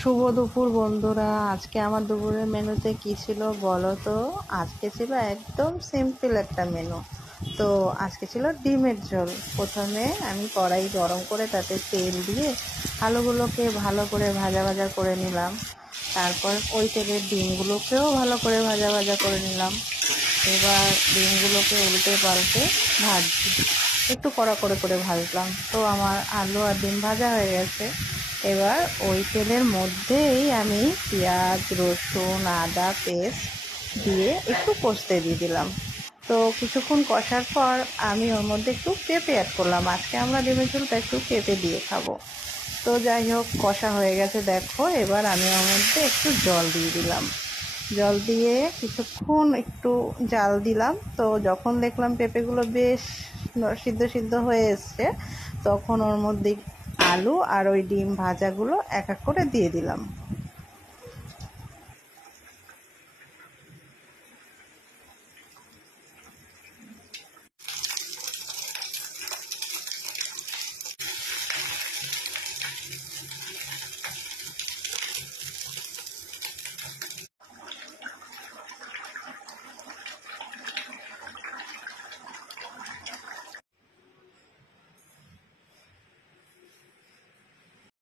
শুভ দুপুর বন্ধুরা। আজকে আমার দুপুরের মেনুতে কি ছিল বলো তো? আজকে ছিল একদম সিম্পল একটা মেনু। তো আজকে ছিল ডিমের ঝোল। প্রথমে আমি কড়াই গরম করে তাতে তেল দিয়ে আলুগুলোকে ভালো করে ভাজা ভাজা করে নিলাম। তারপর ওই তেলের ডিমগুলোকেও ভালো করে ভাজা ভাজা করে নিলাম। এবার ডিমগুলোকে উল্টে পাল্টে একটু কড়া করে ভাজলাম। তো আমার আলু আর ডিম ভাজা হয়ে গেছে। এবার ওই তেলের মধ্যেই আমি পেঁয়াজ, রসুন, আদা পেস্ট দিয়ে একটু কষতে দিয়ে দিলাম। তো কিছুক্ষণ কষার পর আমি ওর মধ্যে একটু পেঁপে অ্যাড করলাম। আজকে আমরা ডিমের ঝোলটা একটু পেঁপে দিয়ে খাবো। তো যাই হোক, কষা হয়ে গেছে দেখো। এবার আমি ওর মধ্যে একটু জল দিয়ে দিলাম। জল দিয়ে কিছুক্ষণ একটু জাল দিলাম। তো যখন দেখলাম পেঁপেগুলো বেশ সিদ্ধ সিদ্ধ হয়ে এসছে, তখন ওর মধ্যে আলু আর ওই ডিম ভাজাগুলো এক এক করে দিয়ে দিলাম।